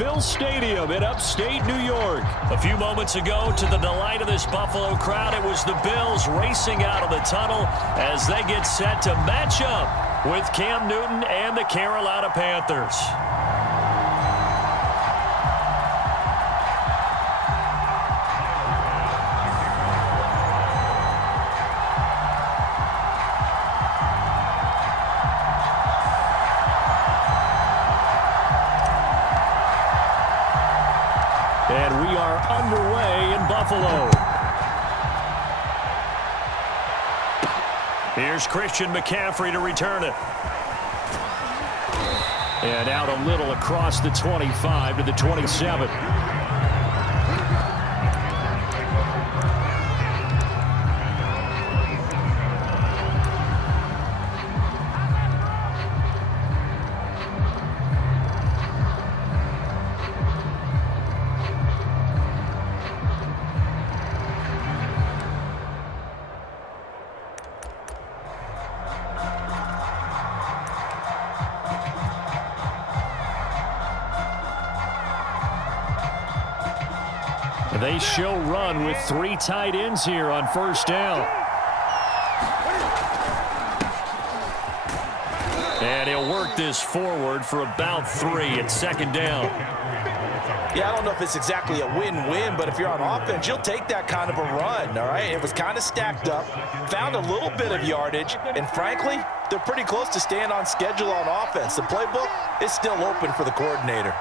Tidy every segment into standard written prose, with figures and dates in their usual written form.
Bills Stadium in upstate New York. A few moments ago, to the delight of this Buffalo crowd, it was the Bills racing out of the tunnel as they get set to match up with Cam Newton and the Carolina Panthers. And we are underway in Buffalo. Here's Christian McCaffrey to return it. And out a little across the 25 to the 27. They show run with 3 tight ends here on first down. And he'll work this forward for about 3 at second down. Yeah, I don't know if it's exactly a win-win, but if you're on offense, you'll take that kind of a run, all right? It was kind of stacked up, found a little bit of yardage, and frankly, they're pretty close to staying on schedule on offense. The playbook is still open for the coordinator.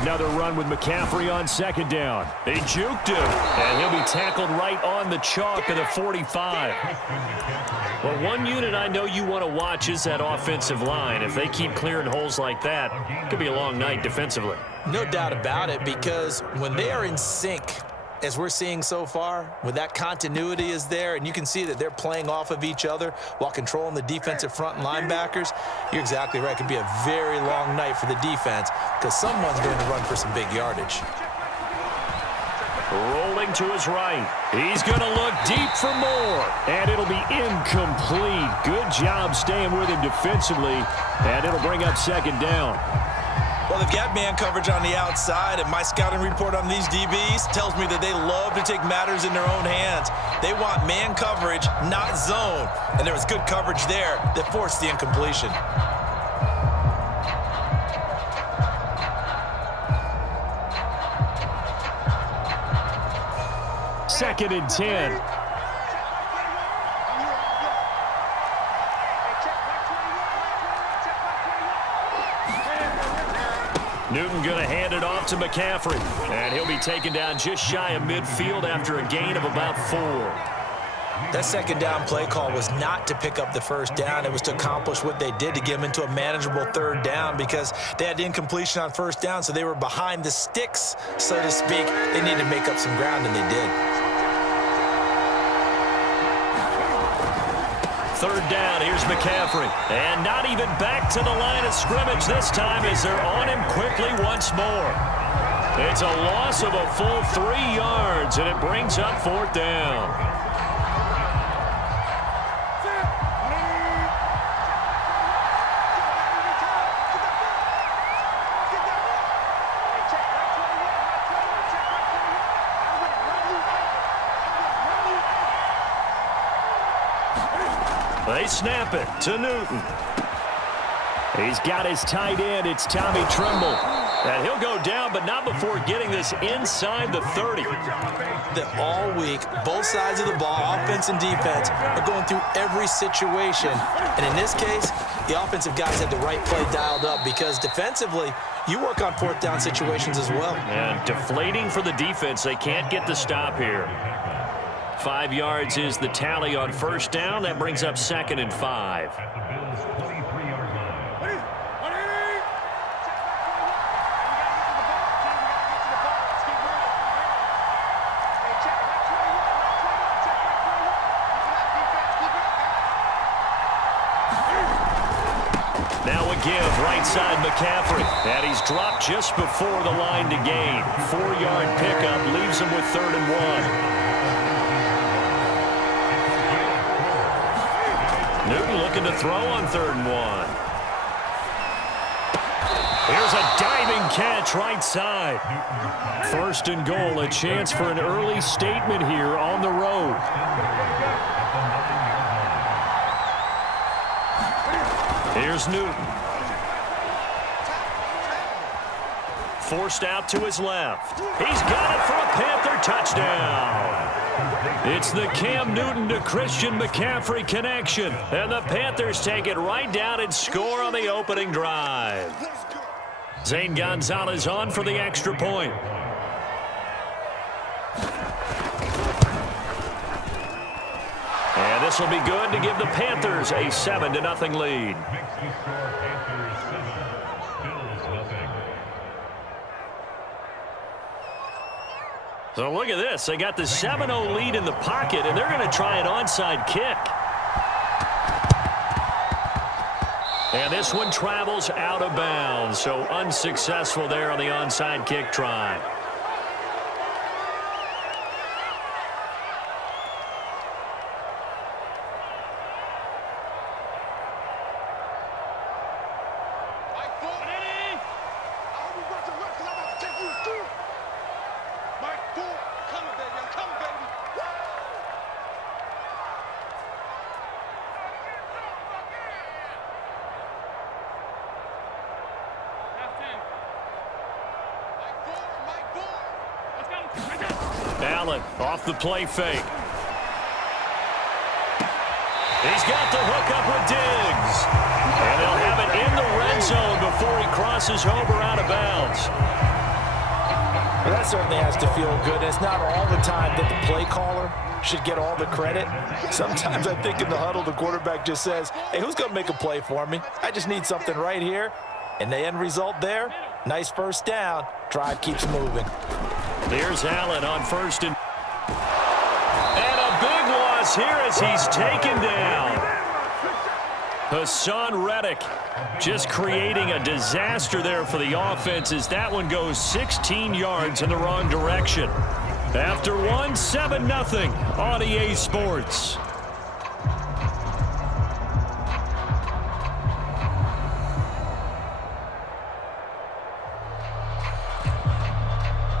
Another run with McCaffrey on second down. They juked him, and he'll be tackled right on the chalk of the 45. Well, one unit I know you want to watch is that offensive line. If they keep clearing holes like that, it could be a long night defensively. No doubt about it, because when they are in sync, as we're seeing so far, when that continuity is there and you can see that they're playing off of each other while controlling the defensive front and linebackers, you're exactly right. It could be a very long night for the defense because someone's going to run for some big yardage. Rolling to his right. He's going to look deep for more, and it'll be incomplete. Good job staying with him defensively, and it'll bring up second down. Well, they've got man coverage on the outside, and my scouting report on these DBs tells me that they love to take matters in their own hands. They want man coverage, not zone, and there was good coverage there that forced the incompletion. Second and 10. Newton going to hand it off to McCaffrey. And he'll be taken down just shy of midfield after a gain of about 4. That second down play call was not to pick up the first down. It was to accomplish what they did to get them into a manageable third down because they had incompletion on first down, so they were behind the sticks, so to speak. They needed to make up some ground, and they did. Third down, here's McCaffrey. And not even back to the line of scrimmage this time as they're on him quickly once more. It's a loss of a full 3 yards, and it brings up fourth down. They snap it to Newton. He's got his tight end. It's Tommy Tremble. And he'll go down, but not before getting this inside the 30. That all week, both sides of the ball, offense and defense, are going through every situation. And in this case, the offensive guys had the right play dialed up because defensively, you work on fourth down situations as well. And deflating for the defense. They can't get the stop here. 5 yards is the tally on first down. That brings up second and 5. Now a give, right side McCaffrey. And he's dropped just before the line to gain. 4-yard pickup leaves him with 3rd and 1. Newton looking to throw on 3rd and 1. Here's a diving catch right side. 1st and goal, a chance for an early statement here on the road. Here's Newton. Forced out to his left. He's got it for a Panther touchdown. It's the Cam Newton to Christian McCaffrey connection. And the Panthers take it right down and score on the opening drive. Zane Gonzalez on for the extra point. And this will be good to give the Panthers a 7-0 lead. So look at this. They got the 7-0 lead in the pocket, and they're going to try an onside kick. And this one travels out of bounds, so unsuccessful there on the onside kick try. Allen off the play fake. He's got the hook up with Diggs. And they'll have it in the red zone before he crosses over out of bounds. Well, that certainly has to feel good. It's not all the time that the play caller should get all the credit. Sometimes I think in the huddle, the quarterback just says, hey, who's going to make a play for me? I just need something right here. And the end result there, nice 1st down. Drive keeps moving. Here's Allen on 1st and a big loss here as he's taken down. Hassan Reddick just creating a disaster there for the offense as that one goes 16 yards in the wrong direction. After 7-0 on EA Sports.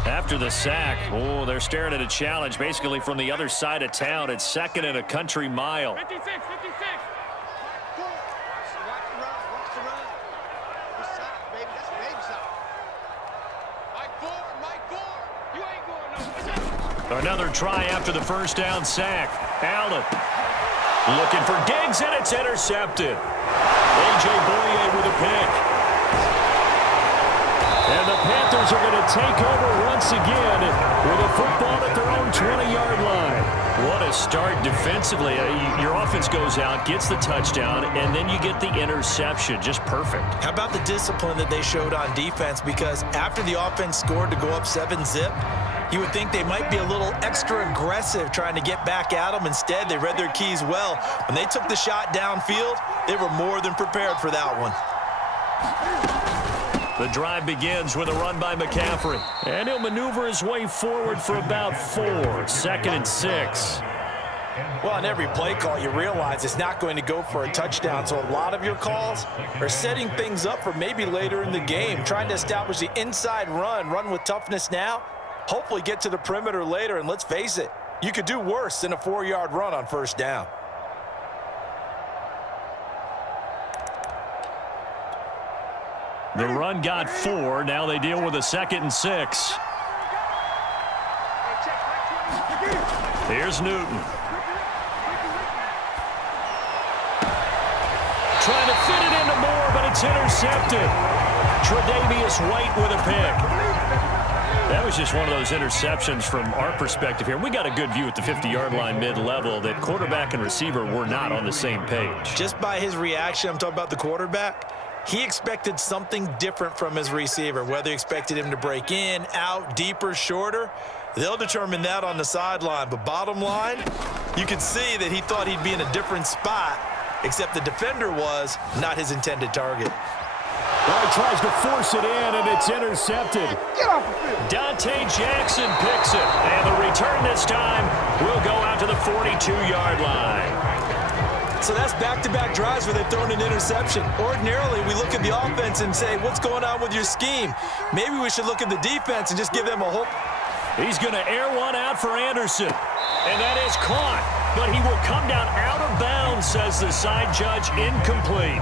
After the sack, they're staring at a challenge basically from the other side of town. It's 2nd and a country mile. 56. Another try after the 1st down sack. Allen looking for Diggs, and it's intercepted. A.J. Boye with a pick. And the Panthers are going to take over once again with a football at their own 20-yard line. What a start defensively. Your offense goes out, gets the touchdown, and then you get the interception. Just perfect. How about the discipline that they showed on defense? Because after the offense scored to go up 7-zip, you would think they might be a little extra aggressive trying to get back at them. Instead, they read their keys well. When they took the shot downfield, they were more than prepared for that one. The drive begins with a run by McCaffrey. And he'll maneuver his way forward for about 4. 2nd and 6. Well, on every play call, you realize it's not going to go for a touchdown. So a lot of your calls are setting things up for maybe later in the game, trying to establish the inside run with toughness now, hopefully get to the perimeter later. And let's face it, you could do worse than a 4-yard run on 1st down. The run got 4. Now they deal with a 2nd and 6. Here's Newton. Trying to fit it into Moore, but it's intercepted. Tre'Davious White with a pick. That was just one of those interceptions from our perspective here. We got a good view at the 50-yard line mid-level that quarterback and receiver were not on the same page. Just by his reaction, I'm talking about the quarterback, he expected something different from his receiver, whether he expected him to break in, out, deeper, shorter. They'll determine that on the sideline. But bottom line, you could see that he thought he'd be in a different spot except the defender was not his intended target. Well, he tries to force it in, and it's intercepted. Get off the field. Dante Jackson picks it, and the return this time will go out to the 42-yard line. So that's back-to-back drives where they've thrown an interception. Ordinarily, we look at the offense and say, what's going on with your scheme? Maybe we should look at the defense and just give them a hope. He's going to air one out for Anderson, and that is caught. But he will come down out of bounds, says the side judge, incomplete.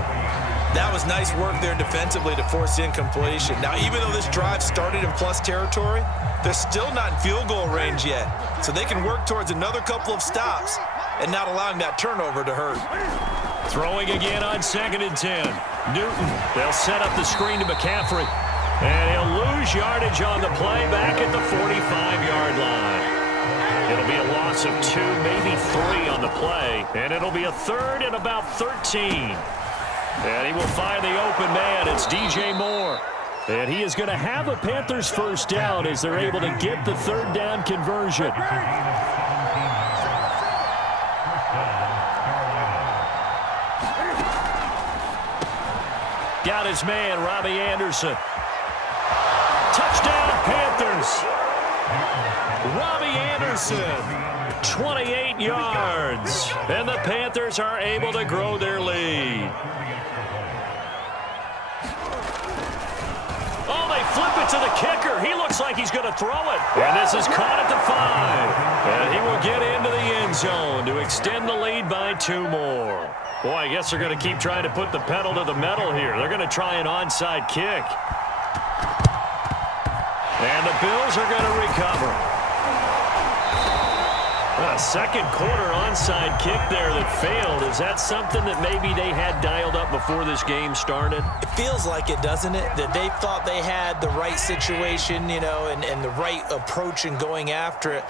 That was nice work there defensively to force incompletion. Now, even though this drive started in plus territory, they're still not in field goal range yet. So they can work towards another couple of stops and not allowing that turnover to hurt. Throwing again on 2nd and 10. Newton, they'll set up the screen to McCaffrey. And he'll lose yardage on the play back at the 45-yard line. It'll be a loss of 2, maybe 3 on the play. And it'll be a 3rd and about 13. And he will find the open man. It's DJ Moore. And he is going to have a Panthers first down as they're able to get the 3rd down conversion. Got his man, Robbie Anderson. Touchdown, Panthers. Robbie Anderson, 28 yards. And the Panthers are able to grow their lead. Oh, they flip it to the kicker. He looks like he's going to throw it. And this is caught at the 5. And he will get into the end zone to extend the lead by 2 more. Boy, I guess they're going to keep trying to put the pedal to the metal here. They're going to try an onside kick. And the Bills are going to recover. A second quarter onside kick there that failed. Is that something that maybe they had dialed up before this game started? It feels like it, doesn't it? That they thought they had the right situation, you know, and the right approach in going after it.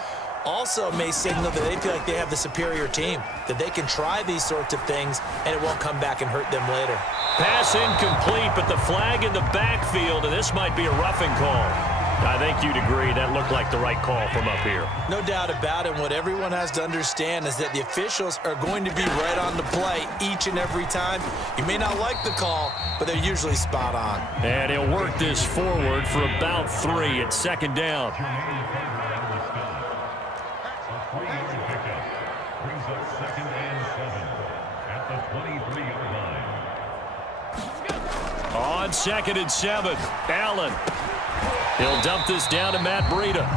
Also may signal that they feel like they have the superior team, that they can try these sorts of things and it won't come back and hurt them later. Pass incomplete, but the flag in the backfield, and this might be a roughing call. I think you'd agree that looked like the right call from up here. No doubt about it. What everyone has to understand is that the officials are going to be right on the play each and every time. You may not like the call, but they're usually spot on. And he'll work this forward for about 3 at 2nd down. On 2nd and 7, Allen. He'll dump this down to Matt Breida.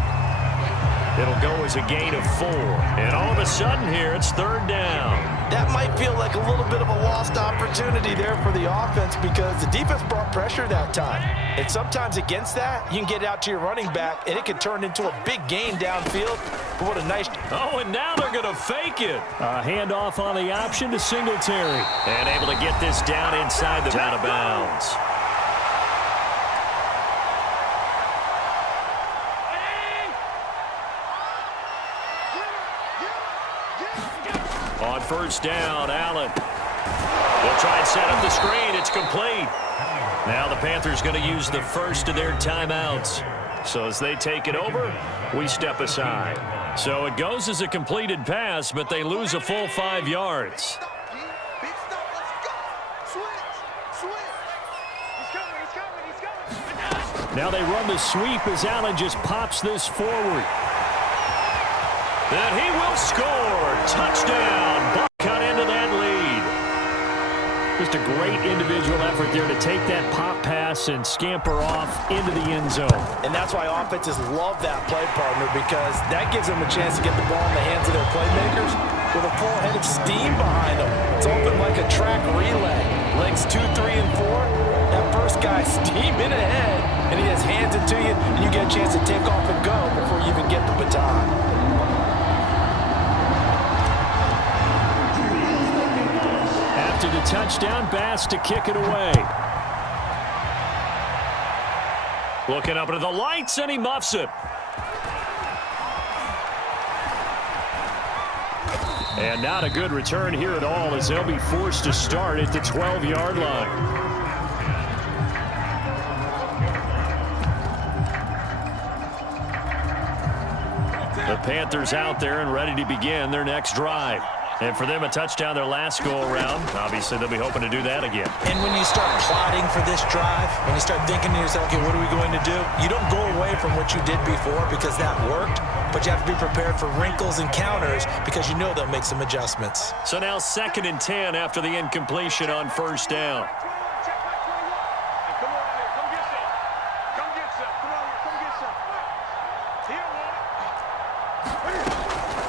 It'll go as a gain of 4. And all of a sudden here, it's 3rd down. That might feel like a little bit of a lost opportunity there for the offense because the defense brought pressure that time. And sometimes against that, you can get out to your running back, and it can turn into a big gain downfield. But what a nice... Oh, and now they're going to fake it. A handoff on the option to Singletary. And able to get this down inside the out of bounds. On 1st down, Allen. They'll try and set up the screen. It's complete. Now the Panthers going to use the first of their timeouts. So as they take it over, we step aside. So it goes as a completed pass, but they lose a full 5 yards. Now they run the sweep as Allen just pops this forward. And he will score. Touchdown. Ball cut into that lead. Just a great individual effort there to take that pop pass and scamper off into the end zone. And that's why offenses love that play, partner, because that gives them a chance to get the ball in the hands of their playmakers with a full head of steam behind them. It's open like a track relay. Legs 2, 3, and 4. That first guy steaming ahead, and he just hands it to you, and you get a chance to take off and go before you even get the baton. After the touchdown, Bass to kick it away. Looking up into the lights, and he muffs it. And not a good return here at all as they'll be forced to start at the 12-yard line. The Panthers out there and ready to begin their next drive. And for them, a touchdown their last go-around. Obviously, they'll be hoping to do that again. And when you start plotting for this drive, when you start thinking to yourself, okay, what are we going to do? You don't go away from what you did before because that worked, but you have to be prepared for wrinkles and counters because you know they'll make some adjustments. So now 2nd and 10 after the incompletion on 1st down.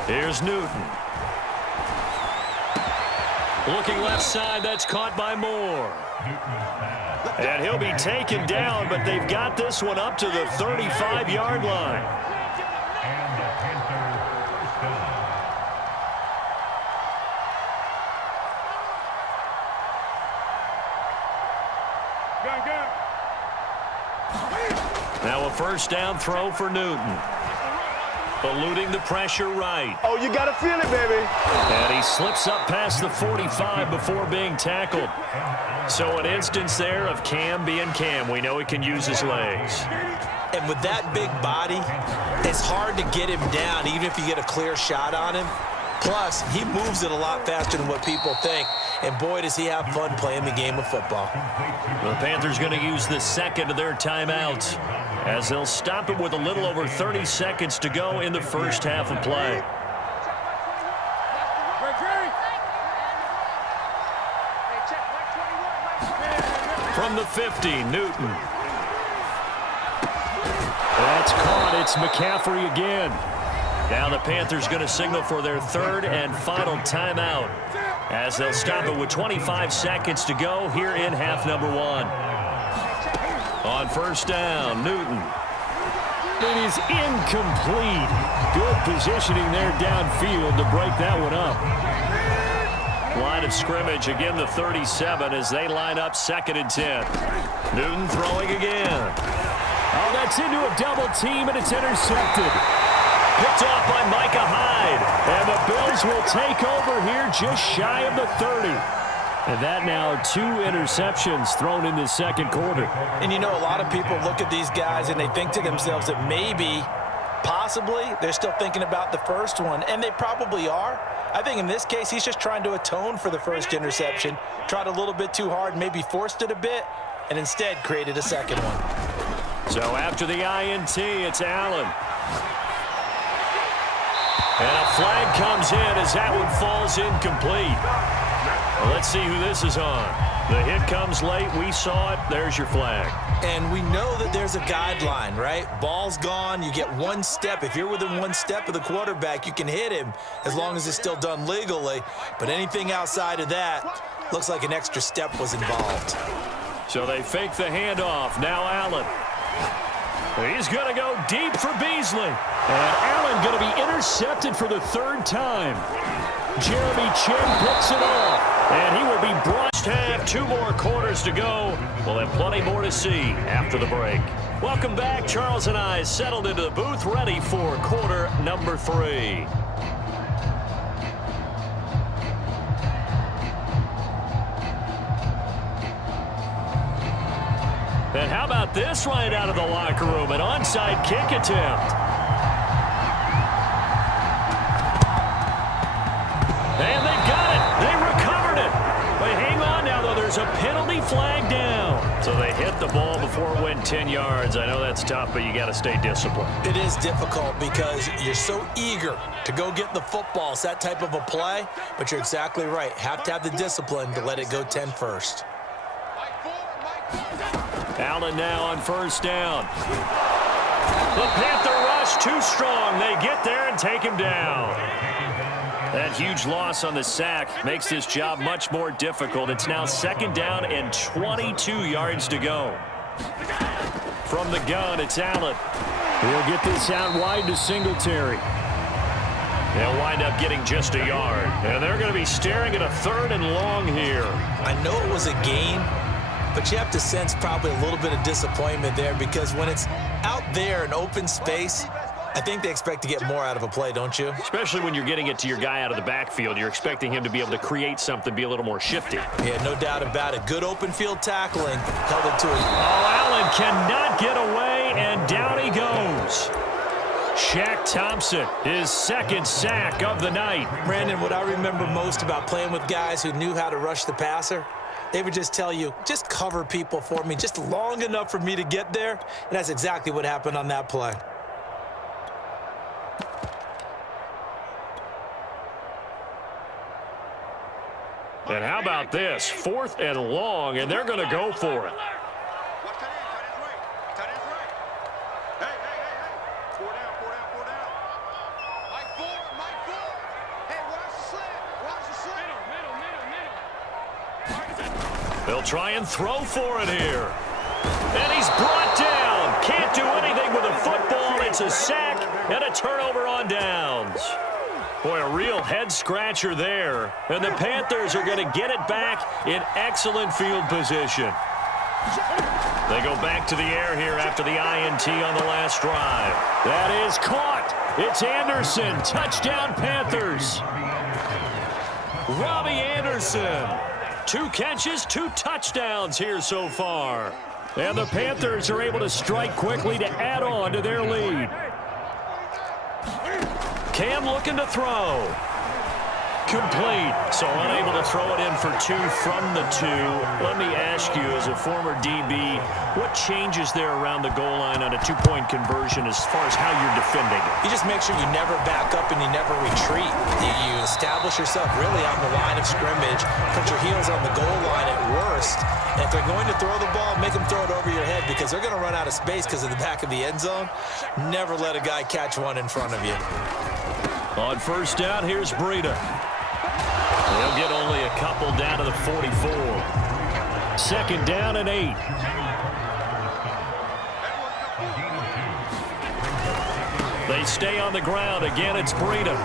Here's Newton. Looking left side, that's caught by Moore. And he'll be taken down, but they've got this one up to the 35-yard line. Now a 1st down throw for Newton. Eluding the pressure right. Oh, you got to feel it, baby. And he slips up past the 45 before being tackled. So an instance there of Cam being Cam. We know he can use his legs. And with that big body, it's hard to get him down, even if you get a clear shot on him. Plus, he moves it a lot faster than what people think. And boy, does he have fun playing the game of football. The Panthers going to use the 2nd of their timeouts, as they'll stop it with a little over 30 seconds to go in the 1st half of play. From the 50, Newton. That's caught. It's McCaffrey again. Now the Panthers going to signal for their 3rd and final timeout, as they'll stop it with 25 seconds to go here in half number 1. On 1st down, Newton. It is incomplete. Good positioning there downfield to break that one up. Line of scrimmage, again the 37 as they line up 2nd and 10. Newton throwing again. Oh, that's into a double team, and it's intercepted. Picked off by Micah Hyde. And the Bills will take over here just shy of the 30. And that now 2 interceptions thrown in the 2nd quarter. And you know, a lot of people look at these guys and they think to themselves that maybe, possibly, they're still thinking about the first one. And they probably are. I think in this case, he's just trying to atone for the first interception. Tried a little bit too hard, maybe forced it a bit, and instead created a 2nd one. So after the INT, it's Allen. And a flag comes in as that one falls incomplete. Well, let's see who this is on. The hit comes late. We saw it. There's your flag. And we know that there's a guideline, right? Ball's gone. You get 1 step. If you're within 1 step of the quarterback, you can hit him as long as it's still done legally. But anything outside of that, looks like an extra step was involved. So they fake the handoff. Now Allen. He's going to go deep for Beasley. And Allen going to be intercepted for the 3rd time. Jeremy Chin picks it off. And he will be brought. Half, 2 more quarters to go. We'll have plenty more to see after the break. Welcome back. Charles and I settled into the booth, ready for quarter number 3. And how about this right out of the locker room? An onside kick attempt. And they've got it. They recovered it. But hang on now, though. There's a penalty flag down. So they hit the ball before it went 10 yards. I know that's tough, but you got to stay disciplined. It is difficult because you're so eager to go get the football. It's that type of a play, but you're exactly right. Have to have the discipline to let it go 10 first. Allen now on 1st down. The Panther rush too strong. They get there and take him down. That huge loss on the sack makes this job much more difficult. It's now 2nd down and 22 yards to go. From the gun, it's Allen. He'll get this out wide to Singletary. They'll wind up getting just a yard. And they're going to be staring at a 3rd and long here. I know it was a gain, but you have to sense probably a little bit of disappointment there because when it's out there in open space, I think they expect to get more out of a play, don't you? Especially when you're getting it to your guy out of the backfield. You're expecting him to be able to create something, be a little more shifty. Yeah, no doubt about it. Good open field tackling. Held it to it. Oh, Allen cannot get away, and down he goes. Shaq Thompson, his second sack of the night. Brandon, what I remember most about playing with guys who knew how to rush the passer, they would just tell you, just cover people for me, just long enough for me to get there. And that's exactly what happened on that play. And how about this? 4th and long, and they're going to go for it. They'll try and throw for it here. And he's brought down. Can't do anything with a football. It's a sack and a turnover on downs. Boy, a real head-scratcher there. And the Panthers are going to get it back in excellent field position. They go back to the air here after the INT on the last drive. That is caught. It's Anderson. Touchdown, Panthers. Robbie Anderson. 2 catches, 2 touchdowns here so far. And the Panthers are able to strike quickly to add on to their lead. Cam looking to throw. Complete. So unable to throw it in for 2 from the 2. Let me ask you, as a former DB, what changes there around the goal line on a 2-point conversion as far as how you're defending? You just make sure you never back up and you never retreat. You establish yourself really on the line of scrimmage, put your heels on the goal line at worst. And if they're going to throw the ball, make them throw it over your head because they're going to run out of space because of the back of the end zone. Never let a guy catch one in front of you. On first down, here's Breida. They'll get only a couple down to the 44. 2nd down and 8. They stay on the ground. Again, it's Breida.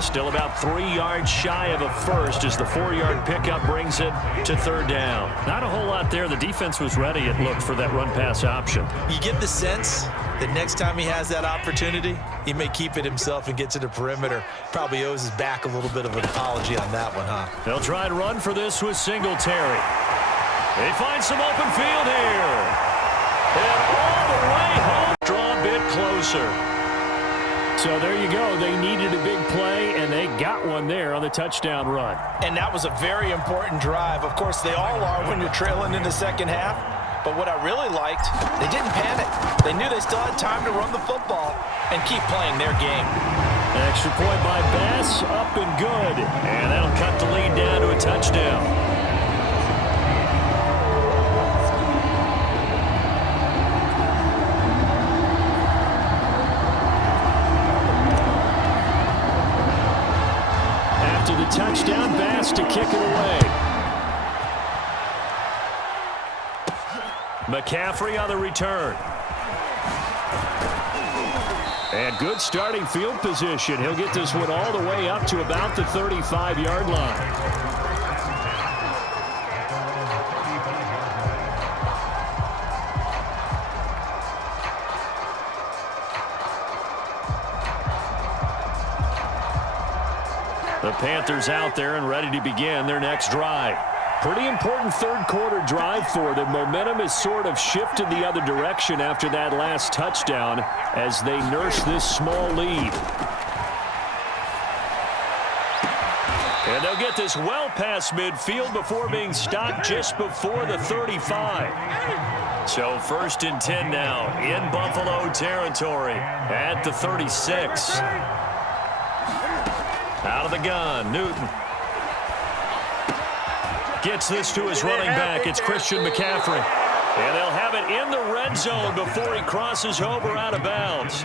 Still about 3 yards shy of a first as the 4-yard pickup brings it to 3rd down. Not a whole lot there. The defense was ready, it looked, for that run-pass option. You get the sense that next time he has that opportunity, he may keep it himself and get to the perimeter. Probably owes his back a little bit of an apology on that one, huh? They'll try and run for this with Singletary. They find some open field here. And all the way home. Draw a bit closer. So there you go. They needed a big play, and they got one there on the touchdown run. And that was a very important drive. Of course, they all are when you're trailing in the second half. But what I really liked, they didn't panic. They knew they still had time to run the football and keep playing their game. An extra point by Bass, up and good. And that'll cut the lead down to a touchdown. Touchdown, Bass to kick it away. McCaffrey on the return. And good starting field position. He'll get this one all the way up to about the 35-yard line. The Panthers out there and ready to begin their next drive. Pretty important 3rd quarter drive for them. Momentum has sort of shifted the other direction after that last touchdown as they nurse this small lead. And they'll get this well past midfield before being stopped just before the 35. So 1st and 10 now in Buffalo territory at the 36. Out of the gun, Newton. Gets this to his running back. It's Christian McCaffrey. And they'll have it in the red zone before he crosses over out of bounds.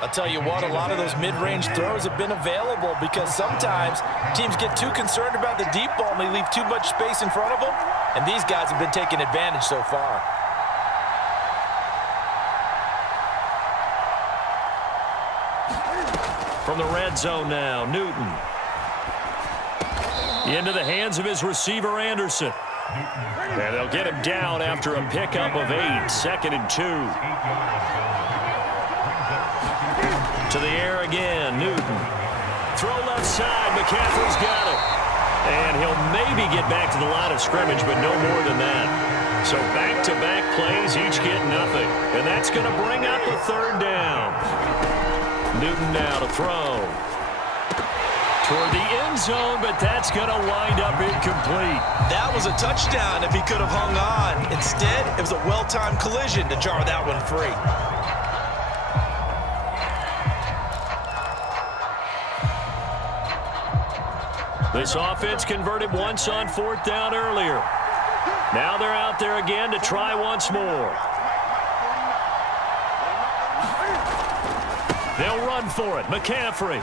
I'll tell you what, a lot of those mid-range throws have been available because sometimes teams get too concerned about the deep ball and they leave too much space in front of them. And these guys have been taking advantage so far. From the red zone now, Newton. Into the hands of his receiver, Anderson. And they'll get him down after a pickup of 8. 2nd and 2. To the air again, Newton. Throw left side, McCaffrey's got it. And he'll maybe get back to the line of scrimmage, but no more than that. So back-to-back plays, each get nothing. And that's going to bring up a third down. Newton now to throw. Toward the end zone, but that's going to wind up incomplete. That was a touchdown if he could have hung on. Instead, it was a well-timed collision to jar that one free. This offense converted once on fourth down earlier. Now they're out there again to try once more. They'll run for it. McCaffrey.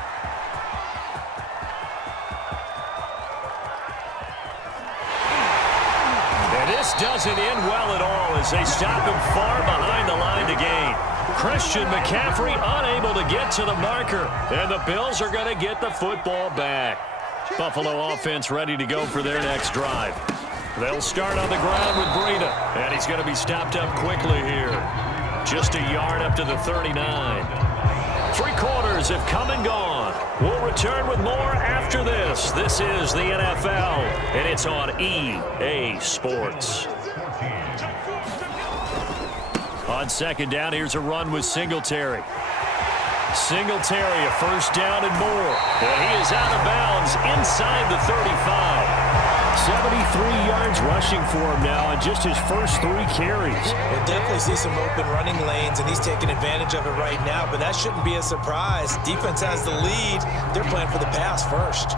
And this doesn't end well at all as they stop him far behind the line to gain. Christian McCaffrey unable to get to the marker. And the Bills are going to get the football back. Buffalo offense ready to go for their next drive. They'll start on the ground with Breida. And he's going to be stopped up quickly here. Just a yard up to the 39. 3 quarters have come and gone. We'll return with more after this. This is the NFL, and it's on EA Sports. On second down, here's a run with Singletary. Singletary, a first down and more. And he is out of bounds inside the 35. 73 yards rushing for him now in just his first 3 carries. We'll definitely see some open running lanes, and he's taking advantage of it right now, but that shouldn't be a surprise. Defense has the lead. They're playing for the pass first.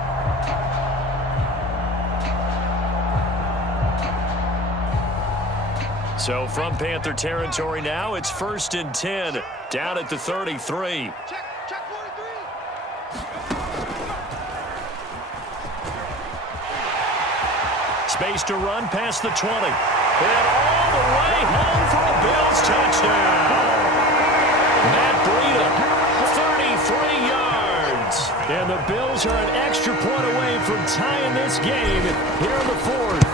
So from Panther territory now, it's 1st and 10, down at the 33. Check 43. Space to run past the 20. And all the way home for a Bills touchdown. Matt Breida, 33 yards. And the Bills are an extra point away from tying this game here in the 4th.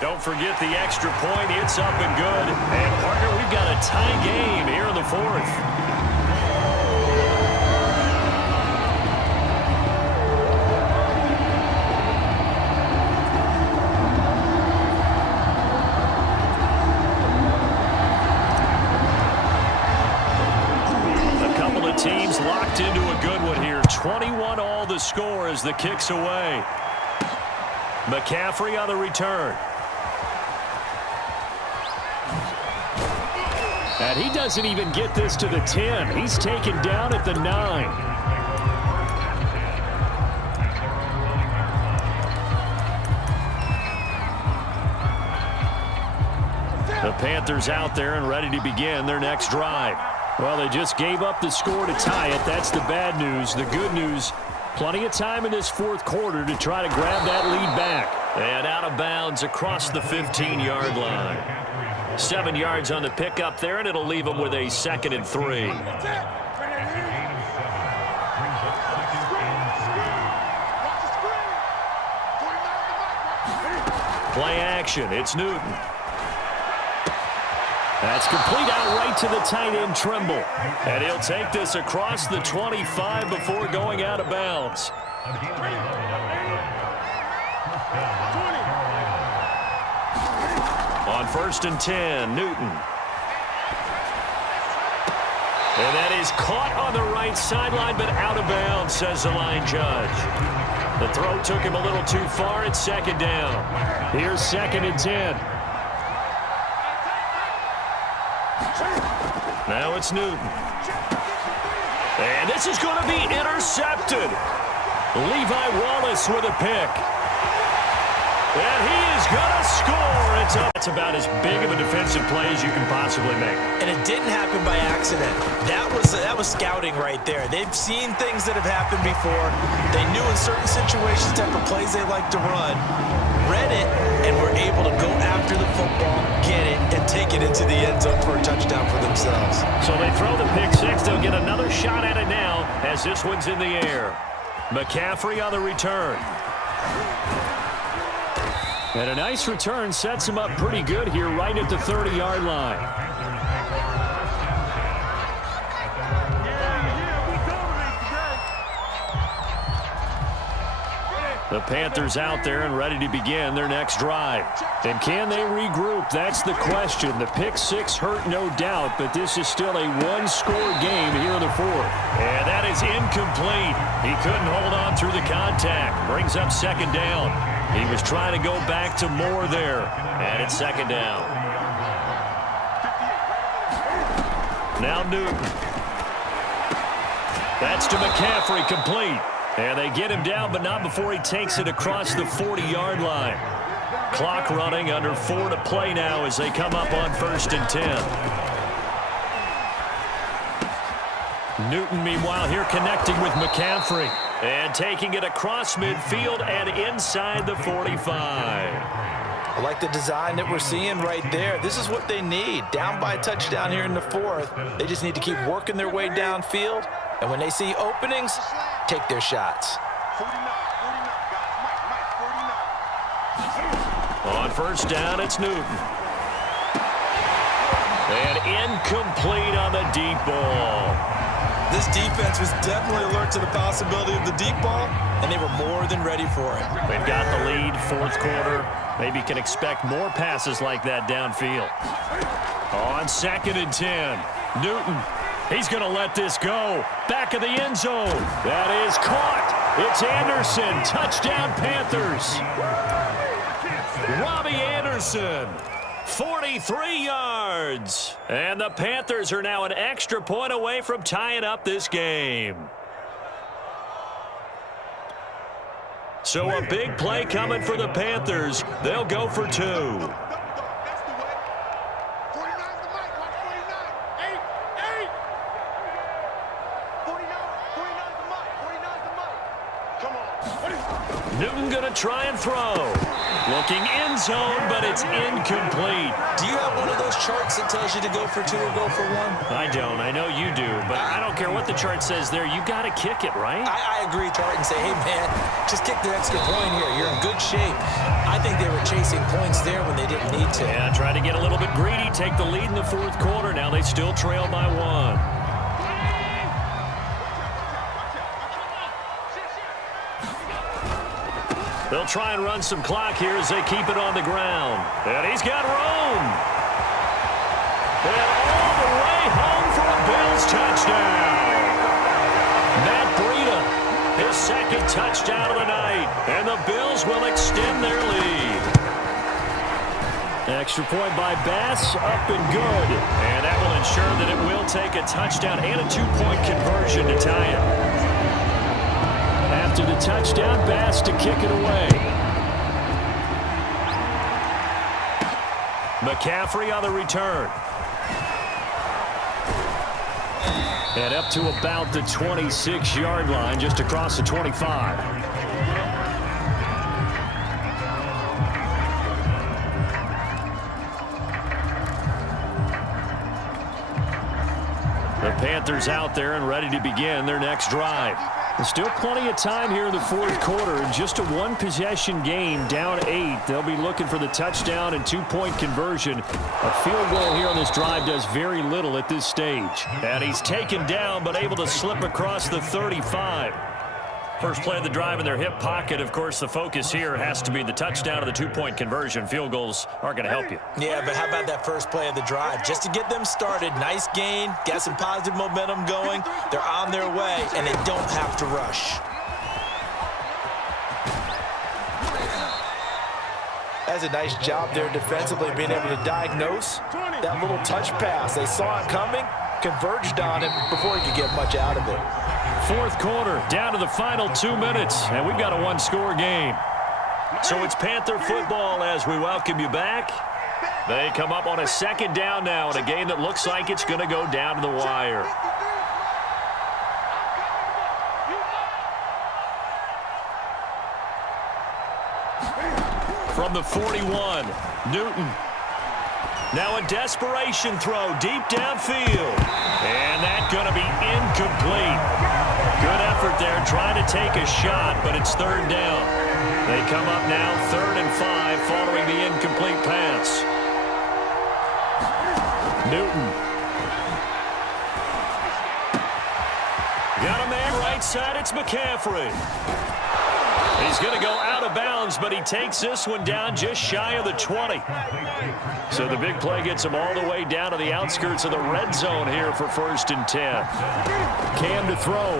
Don't forget the extra point. It's up and good. And, partner, we've got a tie game here in the 4th. Teams locked into a good one here. 21 all the score as the kick's away. McCaffrey on the return. And he doesn't even get this to the 10. He's taken down at the 9. The Panthers out there and ready to begin their next drive. Well, they just gave up the score to tie it. That's the bad news. The good news, plenty of time in this 4th quarter to try to grab that lead back. And out of bounds across the 15-yard line. 7 yards on the pickup there, and it'll leave them with a 2nd and 3. Play action. It's Newton. That's complete out right to the tight end, Trimble. And he'll take this across the 25 before going out of bounds. On 1st and 10, Newton. And that is caught on the right sideline, but out of bounds, says the line judge. The throw took him a little too far. It's 2nd down. Here's 2nd and 10. Now it's Newton. And this is going to be intercepted. Levi Wallace with a pick. And he is going to score. It's about as big of a defensive play as you can possibly make. And it didn't happen by accident. That was scouting right there. They've seen things that have happened before. They knew in certain situations type of plays they like to run. Read it, and were able to go after the football, get it, and take it into the end zone for a touchdown for themselves. So they throw the pick six. They'll get another shot at it now as this one's in the air. McCaffrey on the return. And a nice return sets him up pretty good here right at the 30-yard line. The Panthers out there and ready to begin their next drive. And can they regroup? That's the question. The pick six hurt, no doubt, but this is still a one-score game here in the fourth. And that is incomplete. He couldn't hold on through the contact. Brings up second down. He was trying to go back to Moore there. And it's second down. Now Newton. That's to McCaffrey, complete. And they get him down, but not before he takes it across the 40-yard line. Clock running, under 4 to play now as they come up on 1st and 10. Newton, meanwhile, here connecting with McCaffrey. And taking it across midfield and inside the 45. I like the design that we're seeing right there. This is what they need. Down by a touchdown here in the fourth. They just need to keep working their way downfield. And when they see openings, take their shots. On first down, it's Newton. And incomplete on the deep ball. This defense was definitely alert to the possibility of the deep ball, and they were more than ready for it. They've got the lead, fourth quarter. Maybe can expect more passes like that downfield. On 2nd and 10, Newton. He's going to let this go. Back of the end zone. That is caught. It's Anderson. Touchdown, Panthers. Robbie Anderson. 43 yards. And the Panthers are now an extra point away from tying up this game. So a big play coming for the Panthers. They'll go for 2. Newton going to try and throw. Looking end zone, but it's incomplete. Do you have one of those charts that tells you to go for 2 or go for 1? I don't. I know you do, but I don't care what the chart says there. You got to kick it, right? I agree, chart, and say, hey, man, just kick the extra point here. You're in good shape. I think they were chasing points there when they didn't need to. Yeah, try to get a little bit greedy, take the lead in the fourth quarter. Now they still trail by 1. They'll try and run some clock here as they keep it on the ground. And he's got room. And all the way home for a Bills touchdown. Matt Breida, his second touchdown of the night. And the Bills will extend their lead. Extra point by Bass, up and good. And that will ensure that it will take a touchdown and a 2-point conversion to tie it. After the touchdown, Bass to kick it away. McCaffrey on the return. And up to about the 26-yard line, just across the 25. The Panthers out there and ready to begin their next drive. There's still plenty of time here in the fourth quarter. Just a one-possession game, down 8. They'll be looking for the touchdown and 2-point conversion. A field goal here on this drive does very little at this stage. And he's taken down, but able to slip across the 35. First play of the drive in their hip pocket. Of course, the focus here has to be the touchdown or the 2-point conversion. Field goals aren't going to help you. Yeah, but how about that first play of the drive? Just to get them started, nice gain, got some positive momentum going. They're on their way, and they don't have to rush. That's a nice job there defensively, being able to diagnose that little touch pass. They saw it coming, converged on it before he could get much out of it. Fourth quarter, down to the final 2 minutes, and we've got a one-score game. So it's Panther football as we welcome you back. They come up on a second down now in a game that looks like it's going to go down to the wire. From the 41, Newton. Now a desperation throw deep downfield. And that's going to be incomplete. Good effort there trying to take a shot, but it's third down. They come up now 3rd and 5 following the incomplete pass. Newton. Got a man right side. It's McCaffrey. He's going to go moves, but he takes this one down just shy of the 20. So the big play gets him all the way down to the outskirts of the red zone here for 1st and 10. Cam to throw.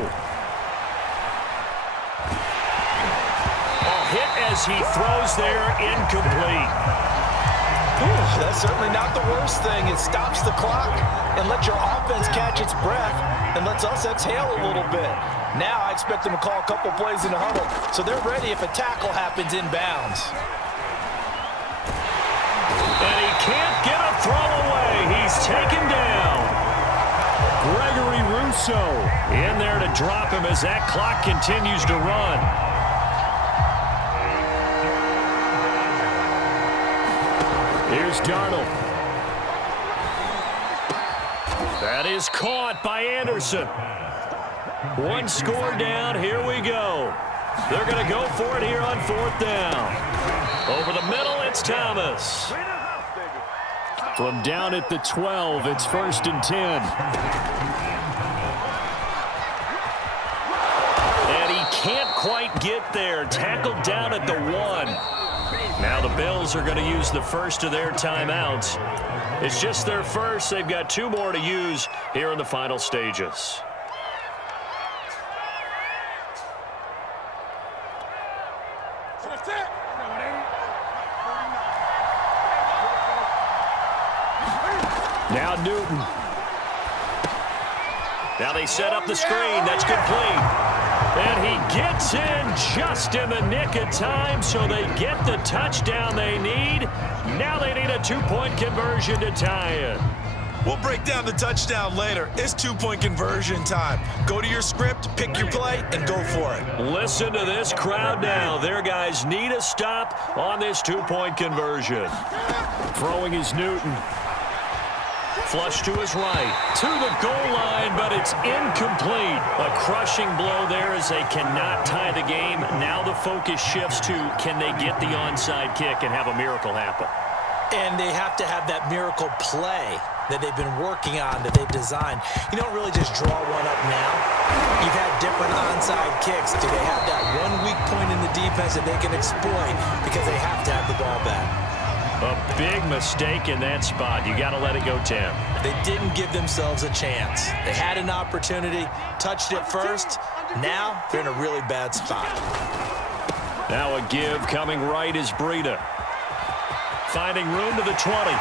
Hit as he throws there, incomplete. That's certainly not the worst thing. It stops the clock and lets your offense catch its breath and lets us exhale a little bit. Now I expect them to call a couple plays in the huddle, so they're ready if a tackle happens inbounds. And he can't get a throw away. He's taken down. Gregory Rousseau in there to drop him as that clock continues to run. Here's Darnold. That is caught by Anderson. One score down. Here we go. They're going to go for it here on 4th down. Over the middle, it's Thomas. From down at the 12, it's 1st and 10. And he can't quite get there. Tackled down at the 1. Now the Bills are going to use the first of their timeouts. It's just their first. They've got 2 more to use here in the final stages. Now Newton. Now they set up the screen. That's complete. And he gets in just in the nick of time, so they get the touchdown they need. Now they need a 2-point conversion to tie it. We'll break down the touchdown later. It's 2-point conversion time. Go to your script, pick your play, and go for it. Listen to this crowd now. Their guys need a stop on this 2-point conversion. Throwing is Newton. Flush to his right, to the goal line, but it's incomplete. A crushing blow there as they cannot tie the game. Now the focus shifts to, can they get the onside kick and have a miracle happen? And they have to have that miracle play that they've been working on, that they've designed. You don't really just draw one up now. You've had different onside kicks. Do they have that one weak point in the defense that they can exploit because they have to have the ball back? A big mistake in that spot. You got to let it go, Tim. They didn't give themselves a chance. They had an opportunity, touched it first. Now they're in a really bad spot. Now a give coming right is Breida. Finding room to the 20.